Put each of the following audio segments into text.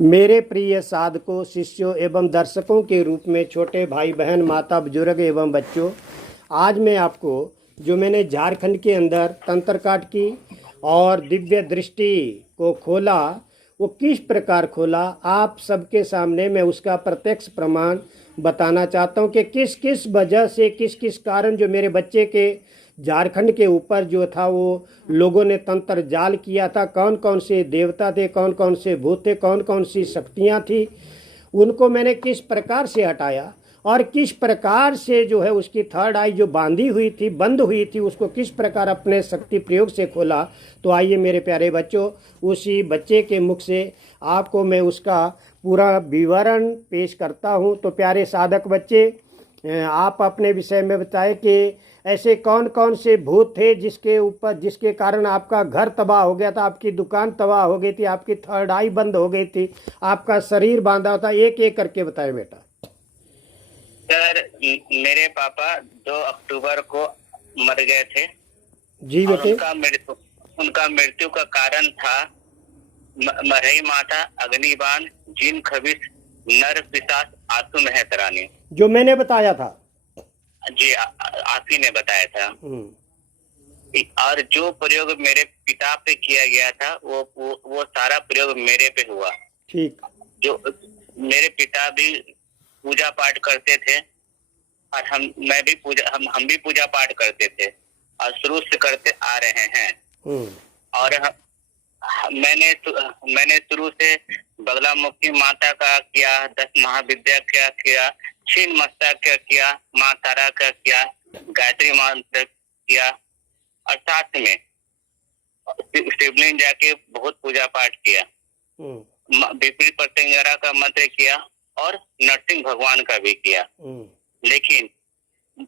मेरे प्रिय साधकों, शिष्यों एवं दर्शकों के रूप में छोटे भाई बहन, माता, बुजुर्ग एवं बच्चों, आज मैं आपको जो मैंने झारखंड के अंदर तंत्र काट की और दिव्य दृष्टि को खोला, वो किस प्रकार खोला, आप सबके सामने मैं उसका प्रत्यक्ष प्रमाण बताना चाहता हूँ कि किस किस वजह से, किस किस कारण जो मेरे बच्चे के झारखंड के ऊपर जो था वो लोगों ने तंत्र जाल किया था, कौन कौन से देवता थे, कौन कौन से भूत थे, कौन कौन सी शक्तियाँ थी, उनको मैंने किस प्रकार से हटाया और किस प्रकार से जो है उसकी थर्ड आई जो बांधी हुई थी, बंद हुई थी, उसको किस प्रकार अपने शक्ति प्रयोग से खोला। तो आइए मेरे प्यारे बच्चों, उसी बच्चे के मुख से आपको मैं उसका पूरा विवरण पेश करता हूँ। तो प्यारे साधक बच्चे, आप अपने विषय में बताएं कि ऐसे कौन कौन से भूत थे जिसके कारण आपका घर तबाह हो गया था, आपकी दुकान तबाह हो गई थी, आपकी थर्ड आई बंद हो गई थी, आपका शरीर बांधा था। एक एक करके बताएं बेटा। सर, मेरे पापा 2 अक्टूबर को मर गए थे। जी और बेटे। उनका मृत्यु का कारण था मरई माता, अग्निबाण, जिन खबिस, नर पिशाच, आंसू मेहतरानी। जो मैंने बताया था। जी, आप ही ने बताया था। और जो प्रयोग मेरे पिता पे किया गया था वो सारा प्रयोग मेरे पे हुआ। ठीक। जो मेरे पिता भी पूजा पाठ करते थे और हम भी पूजा पाठ करते थे और शुरू से करते आ रहे हैं। और मैंने शुरू से बगला मुक्ति माता का किया, 10 महाविद्या का किया, छीन मस्ता का किया, माँ तारा का किया, गायत्री मंत्र किया और साथ में शिवलिंग जाके बहुत पूजा पाठ किया। विपरीत प्रत्यंगरा का मंत्र किया और नरसिंह भगवान का भी किया। लेकिन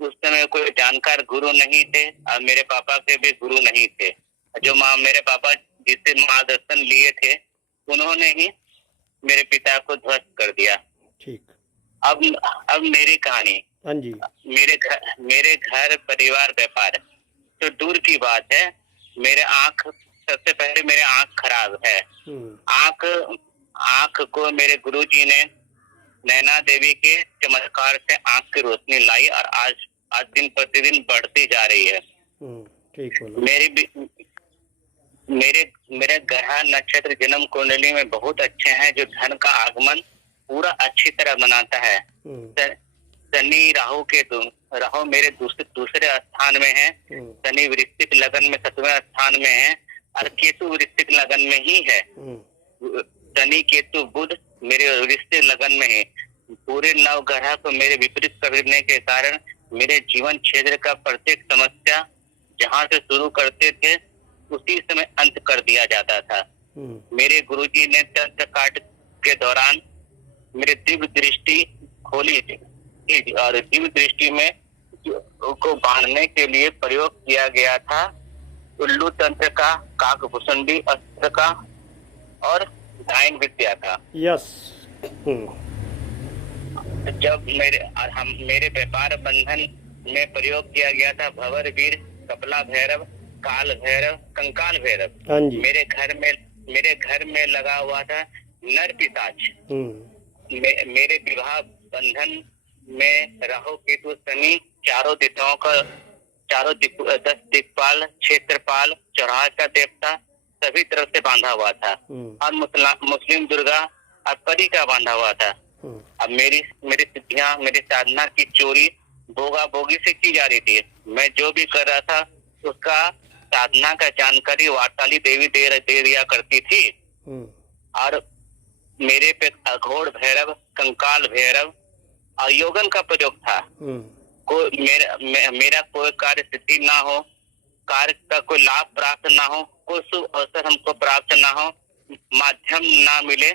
उस समय कोई जानकार गुरु नहीं थे और मेरे पापा के भी गुरु नहीं थे। जो मेरे पापा जिससे मार्गदर्शन लिए थे उन्होंने ही मेरे पिता को ध्वस्त कर दिया। ठीक। अब मेरी कहानी। हाँ जी। मेरे घर परिवार व्यापार तो दूर की बात है। सबसे पहले मेरे आंख खराब है। आंख को मेरे गुरुजी ने नैना देवी के चमत्कार से आंख की रोशनी लाई और आज दिन प्रतिदिन बढ़ती जा रही है। ठीक। मेरे ग्रह नक्षत्र जन्म कुंडली में बहुत अच्छे हैं, जो धन का आगमन पूरा अच्छी तरह बनाता है। शनि राहु केतु, राहु मेरे दूसरे स्थान में है, शनि वृश्चिक लगन में 7वें स्थान में है और केतु वृश्चिक लगन में ही है। शनि केतु बुध मेरे वृश्चिक लगन में है। पूरे 9 ग्रह को मेरे विपरीत करने के कारण मेरे जीवन क्षेत्र का प्रत्येक समस्या जहाँ से शुरू करते थे उसी समय अंत कर दिया जाता था। मेरे गुरुजी ने तंत्र काट के दौरान मेरे दिव्य दृष्टि खोली थी और दिव्य दृष्टि में को बांधने के लिए प्रयोग किया गया था उल्लू तंत्र का, काकभुसुंडी अस्त्र का और गायन विद्या का। यस। जब मेरे व्यापार बंधन में प्रयोग किया गया था भंवर वीर, कपला भैरव, काल भैरव, कंकाल भैरव। मेरे घर में लगा हुआ था नर पिशाच। मेरे विवाह बंधन में राहु केतु शनि चारों दिशाओं का 10 दिक्पाल, क्षेत्रपाल, चौराहा का देवता सभी तरफ से बांधा हुआ था और मुस्लिम दुर्गा और परी का बांधा हुआ था। अब मेरी सिद्धियां, मेरी साधना की चोरी भोगा भोगी से की जा रही थी। मैं जो भी कर रहा था उसका साधना का जानकारी वार्ताली देवी दे दिया करती थी। और मेरे पे अघोर भैरव, कंकाल भैरव और योगन का प्रयोग था। मेरा कोई कार्य सिद्धि ना हो, कार्य का कोई लाभ प्राप्त ना हो, कोई शुभ अवसर हमको प्राप्त ना हो, माध्यम ना मिले,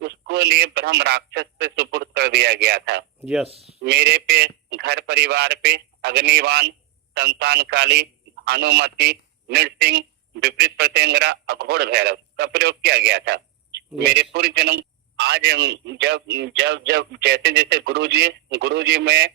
उसको लिए ब्रह्म राक्षस पे सुपुर्द कर दिया गया था। यस। मेरे पे घर परिवार पे अग्निबाण, संतान काली, भानुमति, नृसिंह, विपरीत प्रत्यंगरा, अघोर भैरव का प्रयोग किया गया था। मेरे पूर्व जन्म आज जब जैसे गुरुजी में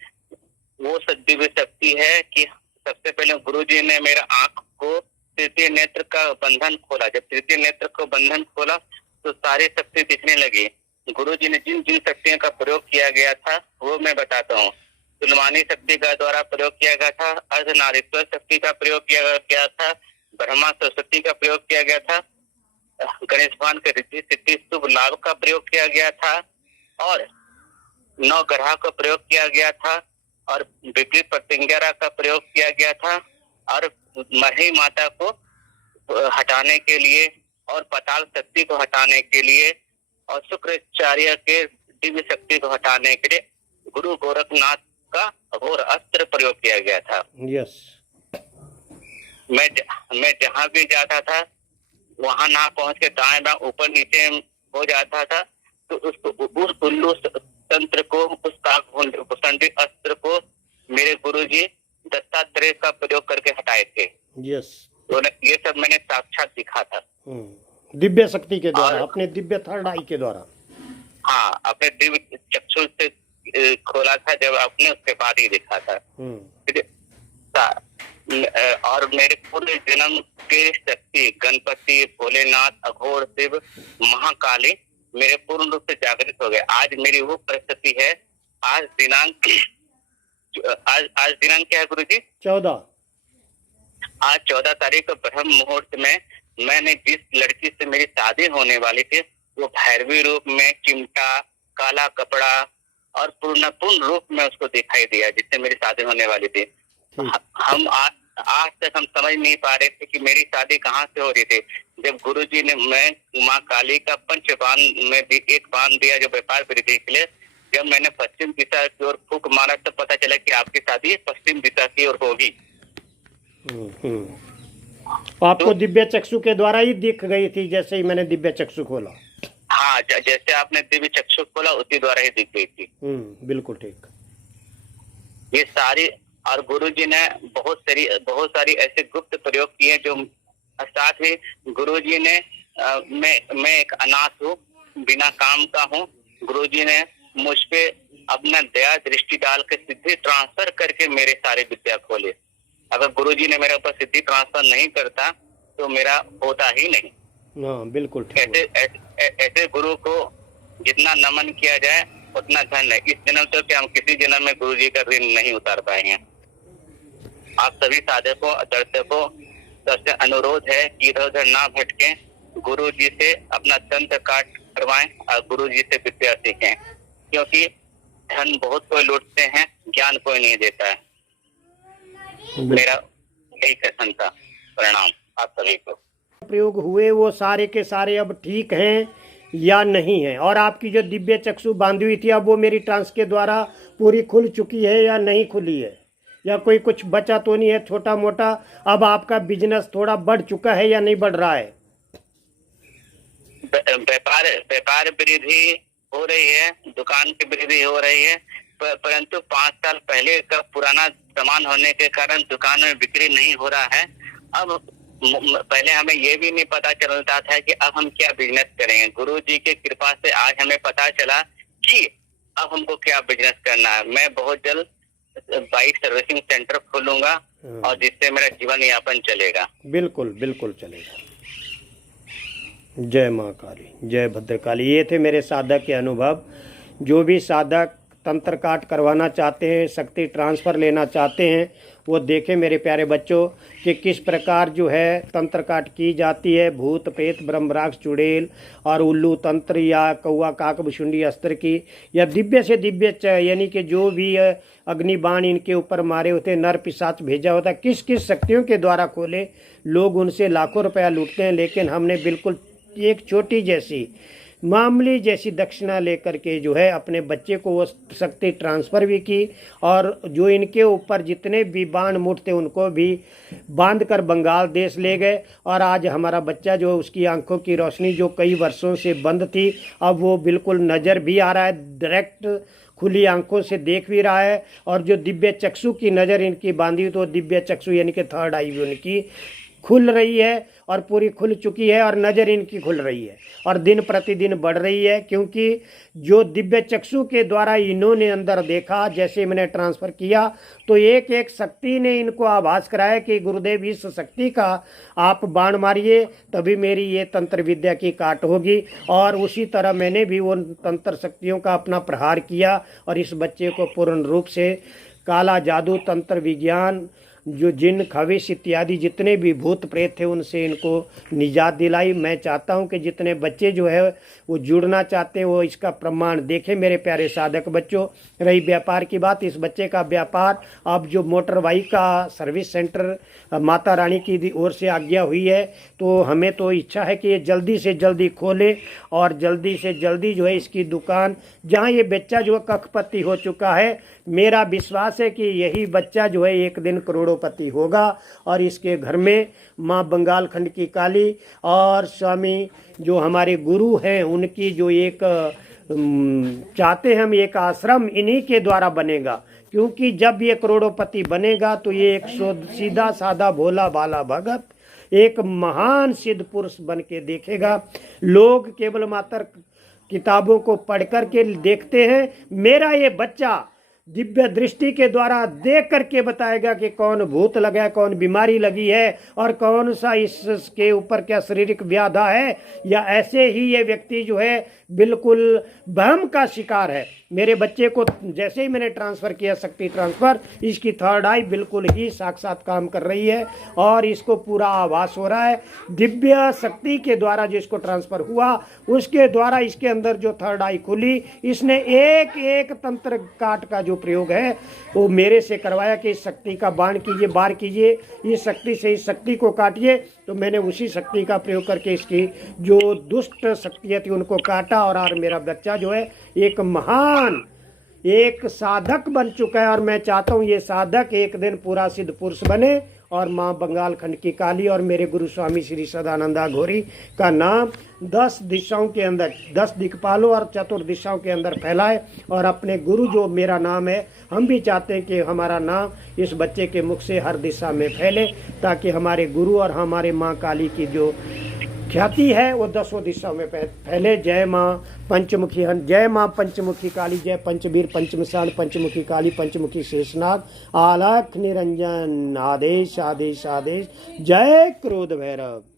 वो दिव्य शक्ति है कि सबसे पहले गुरुजी ने मेरा आंख को तृतीय नेत्र का बंधन खोला। जब तृतीय नेत्र को बंधन खोला तो सारी शक्ति दिखने लगी। गुरुजी ने जिन जिन शक्तियों का प्रयोग किया गया था वो मैं बताता हूँ। सुलमानी शक्ति का द्वारा प्रयोग किया गया था, अर्धनारीश्वर शक्ति का प्रयोग किया गया था, ब्रह्मा सरस्वती का प्रयोग किया गया था, गणेश भगवान के रिद्धि सिद्धि शुभ लाभ का प्रयोग किया गया था, और 9 ग्रह का प्रयोग किया गया था, और विपरीत प्रतिज्ञा का प्रयोग किया गया था, और मरही माता को हटाने के लिए और पाताल शक्ति को हटाने के लिए और शुक्राचार्य के दिव्य शक्ति को हटाने के लिए गुरु गोरखनाथ का अघोर अस्त्र प्रयोग किया गया था। यस। मैं जहां भी जाता था वहां ना पहुंच के दाएं बाएं ऊपर नीचे हो जाता था, तो उसको उस उल्लू तंत्र को, उस काकभुंडी अस्त्र को मेरे गुरुजी दत्तात्रेय का प्रयोग करके हटाए थे। यस। तो ये सब मैंने साक्षात दिखा था। दिव्य शक्ति के द्वारा, अपने दिव्य थर्ड आई के द्वारा। हाँ, अपने दिव्य चक्षु से खोला था जब आपने, उसके बाद ही दिखा था। ठीक है। और मेरे पूरे जन्म के शक्ति गणपति, भोलेनाथ, अघोर शिव, महाकाली मेरे पूर्ण रूप से जागृत हो गए। आज मेरी वो परिस्थिति है। आज दिनांक क्या है गुरुजी? 14। आज 14 तारीख को ब्रह्म मुहूर्त में मैंने जिस लड़की से मेरी शादी होने वाली थी वो भैरवी रूप में, चिमटा, काला कपड़ा और पूर्ण रूप में उसको दिखाई दिया जिससे मेरी शादी होने वाली थी। हम आज तक हम समझ नहीं पा रहे थे कि मेरी शादी कहाँ से हो रही थी। जब गुरुजी ने, मैं माँ काली का पंचबाण में भी एक बाण दिया जो व्यापार वृद्धि के लिए, जब मैंने पश्चिम दिशा की ओर फूंक मारा तब पता चला कि आपकी शादी पश्चिम दिशा की ओर होगी। आपको दिव्य चक्षु के द्वारा ही दिख गई थी जैसे ही मैंने दिव्य चक्षु खोला? हाँ, जैसे आपने दिव्य चक्षु खोला उसी द्वारा ही दिख गई थी। बिल्कुल ठीक। ये सारी, और गुरुजी ने बहुत सारी ऐसे गुप्त प्रयोग किए जो, साथ ही गुरुजी ने, मैं एक अनाथ हूँ, बिना काम का हूँ। गुरुजी ने मुझ पे अपना दया दृष्टि डाल के सिद्धि ट्रांसफर करके मेरे सारे विद्या खोले। अगर गुरुजी ने मेरे ऊपर सिद्धि ट्रांसफर नहीं करता तो मेरा होता ही नहीं। बिल्कुल ठीक। ऐसे गुरु को जितना नमन किया जाए उतना धन है। इस जन्म से कि हम किसी जन्म में गुरुजी का ऋण नहीं उतार पाएंगे। आप सभी साधकों, दर्शकों से अनुरोध है कि इधर उधर ना भटके, गुरुजी से अपना तंत्र काट करवाएं और गुरुजी से विद्या सीखें, क्योंकि धन बहुत कोई लूटते हैं, ज्ञान कोई नहीं देता है। मेरा यही कथन था। प्रणाम आप सभी को। प्रयोग हुए वो सारे के सारे अब ठीक हैं या नहीं है, और आपकी जो दिव्य चक्षु बांधी हुई थी अब वो मेरी ट्रांस के द्वारा पूरी खुल चुकी है या नहीं खुली है, या कोई कुछ बचा तो नहीं है छोटा मोटा? अब आपका बिजनेस थोड़ा बढ़ चुका है या नहीं बढ़ रहा है? व्यापार वृद्धि हो रही है, दुकान की वृद्धि हो रही है, परंतु 5 साल पहले का पुराना सामान होने के कारण दुकान में बिक्री नहीं हो रहा है। अब पहले हमें ये भी नहीं पता चलता था कि अब हम क्या बिजनेस करेंगे। गुरुजी की कृपा से आज हमें पता चला कि अब हमको क्या बिजनेस करना है। मैं बहुत जल्द बाइक सर्विसिंग सेंटर खोलूंगा और जिससे मेरा जीवन यापन चलेगा। बिल्कुल बिल्कुल चलेगा। जय माँ काली, जय भद्रकाली। ये थे मेरे साधक के अनुभव। जो भी साधक तंत्र काट करवाना चाहते हैं, शक्ति ट्रांसफ़र लेना चाहते हैं, वो देखें मेरे प्यारे बच्चों कि किस प्रकार जो है तंत्र काट की जाती है। भूत प्रेत ब्रह्मराक्ष चुड़ैल और उल्लू तंत्र या कौवा काक भुषुंडी अस्त्र की, या दिव्य से दिव्य यानी कि जो भी अग्निबाण इनके ऊपर मारे होते, नर पिशाच भेजा होता, किस किस शक्तियों के द्वारा खोले, लोग उनसे लाखों रुपया लूटते हैं। लेकिन हमने बिल्कुल एक छोटी जैसी मामूली जैसी दक्षिणा लेकर के जो है अपने बच्चे को वो शक्ति ट्रांसफ़र भी की, और जो इनके ऊपर जितने भी बाण मुठ थे उनको भी बांध कर बंगाल देश ले गए। और आज हमारा बच्चा जो, उसकी आंखों की रोशनी जो कई वर्षों से बंद थी, अब वो बिल्कुल नज़र भी आ रहा है, डायरेक्ट खुली आंखों से देख भी रहा है। और जो दिव्य चक्षु की नज़र इनकी बांधी, तो दिव्य चक्षु यानी कि थर्ड आई भी उनकी खुल रही है और पूरी खुल चुकी है और नज़र इनकी खुल रही है और दिन प्रतिदिन बढ़ रही है, क्योंकि जो दिव्य चक्षु के द्वारा इन्होंने अंदर देखा, जैसे मैंने ट्रांसफ़र किया तो एक एक शक्ति ने इनको आभास कराया कि गुरुदेव इस शक्ति का आप बाण मारिए तभी मेरी ये तंत्र विद्या की काट होगी। और उसी तरह मैंने भी उन तंत्र शक्तियों का अपना प्रहार किया और इस बच्चे को पूर्ण रूप से काला जादू, तंत्र विज्ञान, जो जिन खविश इत्यादि जितने भी भूत प्रेत थे उनसे इनको निजात दिलाई। मैं चाहता हूं कि जितने बच्चे जो है वो जुड़ना चाहते हैं वो इसका प्रमाण देखें मेरे प्यारे साधक बच्चों। रही व्यापार की बात, इस बच्चे का व्यापार अब जो मोटर बाइक का सर्विस सेंटर माता रानी की ओर से आज्ञा हुई है, तो हमें तो इच्छा है कि ये जल्दी से जल्दी खोले और जल्दी से जल्दी जो है इसकी दुकान, जहाँ ये बच्चा जो कखपति हो चुका है, मेरा विश्वास है कि यही बच्चा जो है एक दिन करोड़ोपति होगा और इसके घर में माँ बंगाल खंड की काली और स्वामी जो हमारे गुरु हैं उनकी जो एक चाहते हैं हम एक आश्रम इन्हीं के द्वारा बनेगा, क्योंकि जब ये करोड़ोपति बनेगा तो ये एक सीधा साधा भोला भाला भगत एक महान सिद्ध पुरुष बन के देखेगा। लोग केवल मात्र किताबों को पढ़ कर के देखते हैं, मेरा ये बच्चा दिव्य दृष्टि के द्वारा देख करके बताएगा कि कौन भूत लगा है, कौन बीमारी लगी है और कौन सा इसके ऊपर क्या शारीरिक व्याधा है, या ऐसे ही ये व्यक्ति जो है बिल्कुल भ्रम का शिकार है। मेरे बच्चे को जैसे ही मैंने ट्रांसफ़र किया शक्ति ट्रांसफ़र, इसकी थर्ड आई बिल्कुल ही साक्षात काम कर रही है और इसको पूरा आभास हो रहा है। दिव्य शक्ति के द्वारा जिसको ट्रांसफ़र हुआ उसके द्वारा इसके अंदर जो थर्ड आई खुली, इसने एक एक तंत्र काट का जो प्रयोग है वो मेरे से करवाया कि इस शक्ति का बाण कीजिए, बार कीजिए, इस शक्ति से इस शक्ति को काटिए। तो मैंने उसी शक्ति का प्रयोग करके इसकी जो दुष्ट शक्तियाँ थी उनको काटा और मेरा बच्चा जो है एक महान एक साधक बन चुका है। और मैं चाहता हूँ ये साधक एक दिन पूरा सिद्ध पुरुष बने और माँ बंगाल खंड की काली और मेरे गुरु स्वामी श्री सदानंदा घोरी का नाम 10 दिशाओं के अंदर, 10 दिक्पालों और चतुर्दिशाओं के अंदर फैलाए। और अपने गुरु जो मेरा नाम है, हम भी चाहते हैं कि हमारा नाम इस बच्चे के मुख से हर दिशा में फैले, ताकि हमारे गुरु और हमारे माँ काली की जो ख्याति है वो 10 दिशाओं में फैले। जय माँ पंचमुखी हन, जय माँ पंचमुखी काली, जय पंचवीर पंचमशान पंचमुखी काली पंचमुखी शेषनाग आलख निरंजन, आदेश आदेश आदेश, जय क्रोध भैरव।